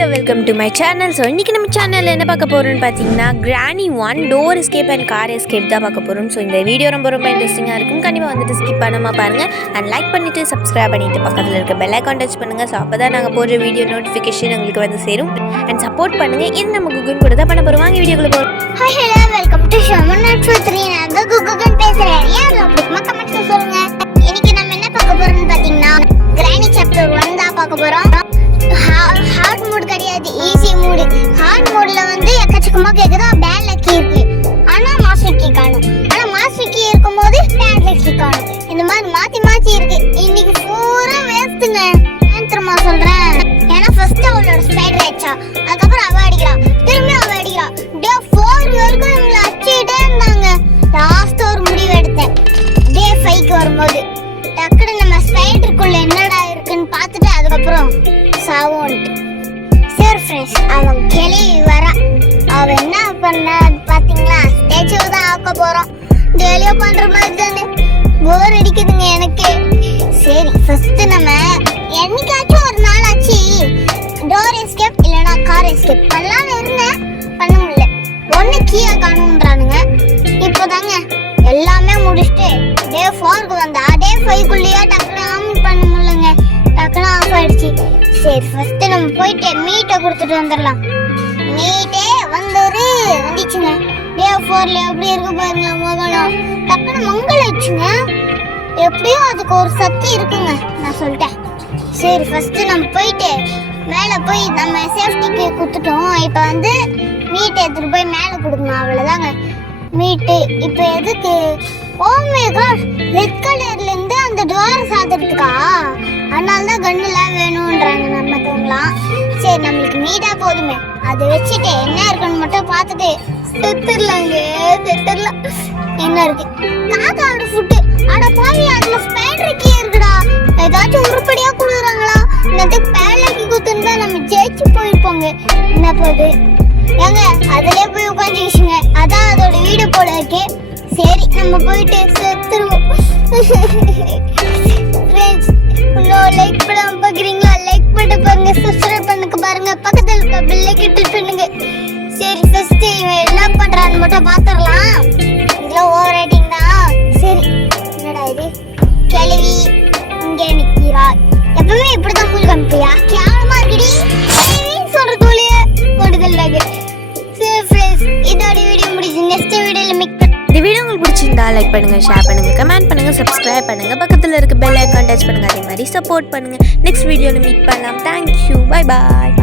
Hello welcome to my channel. So இன்றைக்கி நம்ம சேனலில் என்ன பார்க்க போகிறோம்னு பார்த்தீங்கன்னா granny 1 door escape and car escape தான் பார்க்க போகிறோம். ஸோ இந்த வீடியோ ரொம்ப இன்ட்ரெஸ்டிங்காக இருக்கும். கண்டிப்பாக வந்துட்டு ஸ்கிப் பண்ணாமல் பாருங்கள் அண்ட் லைக் பண்ணிவிட்டு சப்ஸ்கிரைப் பண்ணிவிட்டு பக்கத்தில் இருக்க பெல் ஐகான் டச் பண்ணுங்கள். ஸோ அப்போ தான் நாங்கள் போடுற வீடியோ நோட்டிஃபிகேஷன் உங்களுக்கு வந்து சேரும். அண்ட் சப்போர்ட் பண்ணுங்கள். இது நம்ம குகன் கூட தான் பண்ண போகிறோம். வாங்க வீடியோக்குள்ளே போகிறோம். ஹாய் ஹலோ வெல்கம் டு ஷமன் 3 நான் குகன் பேசுகிறேன். யாரும் பிடிக்குமா கமெண்ட்ஸில் சொல்லுங்கள். இன்னைக்கு நம்ம என்ன பார்க்க போகிறோம்னு பார்த்தீங்கன்னா கிரானி சாப்டர் 1 தான் பார்க்க போகிறோம். ஹார்ட் மூட் கிடையாது, ஈஸி மூடு. ஹார்ட் மூட்ல வந்து எக்கச்சக்கமா கேக்குதா, பேட் லக்கி இருக்கு, ஆனா மாஸ்டர் கீ காணும். ஆனா மாஸ்டர் கீ இருக்கும்போது பேட் லக்கி காணும். இந்த மாதிரி மாத்தி இருக்கு. இன்னைக்கு பூரா வேஸ்ட்டுங்க. ஏன் தெரியுமா சொல்றேன்? ஏன்னா ஃபர்ஸ்ட் அவளோட ஸ்பைடர் அடிச்சா, அதுக்கப்புறம் அவ அடிக்கிறா, திரும்பி அவ அடிக்கிறா. டே 4 வரைக்கும் இவங்களை அடிச்சுட்டே இருந்தாங்க. லாஸ்ட் ஒரு முடிவு எடுத்தேன். டே 5க்கு வரும்போது டக்குனு நம்ம ஸ்பைடருக்குள்ள என்னடா இருக்குன்னு பார்த்துட்டு அதுக்கப்புறம் சாவோன்ட்டு. சரி ஃப்ரெண்ட்ஸ், அவன் கிளவி வரா. அவ என்ன பண்ண பார்த்தீங்களா? ஸ்டேச்சுவை தான் ஆக்க போகிறோம். டெய்லியும் பண்ணுற மாதிரி தானே, போர் அடிக்குதுங்க எனக்கு. சரி ஃபர்ஸ்ட் நம்ம என்னைக்காச்சும் ஒரு நாள் ஆச்சு டோர் எஸ்கேப் இல்லைனா கார் எஸ்கேப் பண்ணலான்னு இருந்தேன், பண்ண முடியல. ஒன்று கீழே காணுன்றானுங்க. இப்போதாங்க எல்லாமே முடிச்சுட்டு டே 4க்கு வந்தா டே 5க்குள்ளேயே டக்குனு ஆன் பண்ண முடியலங்க. டக்குனு ஆஃப் ஆயிடுச்சு. சரி ஃபர்ஸ்ட் நம்ம போயிட்டு மீட்டை கொடுத்துட்டு வந்துடலாம். மீட்டே வந்துச்சுங்க. டே 4ல எப்படி இருக்கு பாருங்க மகனம். டக்குனு மங்கள் ஆயிடுச்சுங்க. எப்படியும் அதுக்கு ஒரு சக்தி இருக்குங்க, நான் சொல்லிட்டேன். சரி ஃபர்ஸ்ட் நம்ம போயிட்டு மேலே போய் நம்ம சேஃப்டிக்கு கொடுத்துட்டோம். இப்போ வந்து மீட்டை எடுத்துட்டு போய் மேலே கொடுக்கணும், அவ்வளோதாங்க மீட்டு. இப்போ எதுக்கு? ஓமே காட், ரெட் கலர்ல இருந்து அந்த டோர் சாத்துறதுக்கா? அதனால தான் கன்னுலாம் வேணும்ன்றாங்க நம்ம தூங்கலாம். சரி நம்மளுக்கு மீட்டா போதுமே, அதை வச்சுட்டு என்ன இருக்குன்னு மட்டும் பார்த்துட்டு செத்துடலாங்க. என்ன இருக்கு? காக்காவோட ஃபுட்டு. அட பாவி, அதுல ஸ்பைடர் கீ இருக்குடா. ஏதாச்சும் உருப்படியா கொடுக்குறாங்களா? இன்னத்துக்கு பேலக்கி குத்துன்னு நம்ம ஜெயிச்சு போயிருப்போங்க. என்ன போகுது ஏங்க, அதுலயே போய் உட்காந்துக்கிச்சுங்க. அதான் அதோட வீடு போல இருக்கு. சரி நம்ம போயிட்டு செத்துருவோம். ஃப்ரெண்ட்ஸ், இன்னும் லைக் பண்ணாம பார்க்குறீங்களா? லைக் பண்ணி பாருங்க, சப்ஸ்கிரைப் பண்ணுங்க பாருங்க, பக்கத்தில் இருக்க பெல்லை கிளிக் பண்ணுங்க. சரி ஃபர்ஸ்ட் இவன் என்ன பண்றான்னு மட்டும் பார்த்துடலாம். இதெல்லாம் ஓவர் ரைட்டிங் தான். சரி என்னடா இது? கிளவி இங்கே நிற்கிறா. எப்பவுமே இப்படிதான் மூல் காமிப்பியா? கேவலமா இருக்குடி சொல்ற தோழிய போடுதல்லாங்க. சரி ஃப்ரெண்ட்ஸ், இதோட வீடியோ முடிஞ்சு. நெக்ஸ்ட் வீடியோல மீட் பண்ண. இந்த வீடியோ உங்களுக்கு பிடிச்சிருந்தா லைக் பண்ணுங்கள், ஷேர் பண்ணுங்கள், கமெண்ட் பண்ணுங்கள், சப்ஸ்கிரைப் பண்ணுங்கள், பக்கத்தில் இருக்க பெல் ஐகான் டச் பண்ணுங்கள், அதே மாதிரி சப்போர்ட் பண்ணுங்கள். நெக்ஸ்ட் வீடியோவில் மீட் பண்ணலாம். Thank you, bye bye.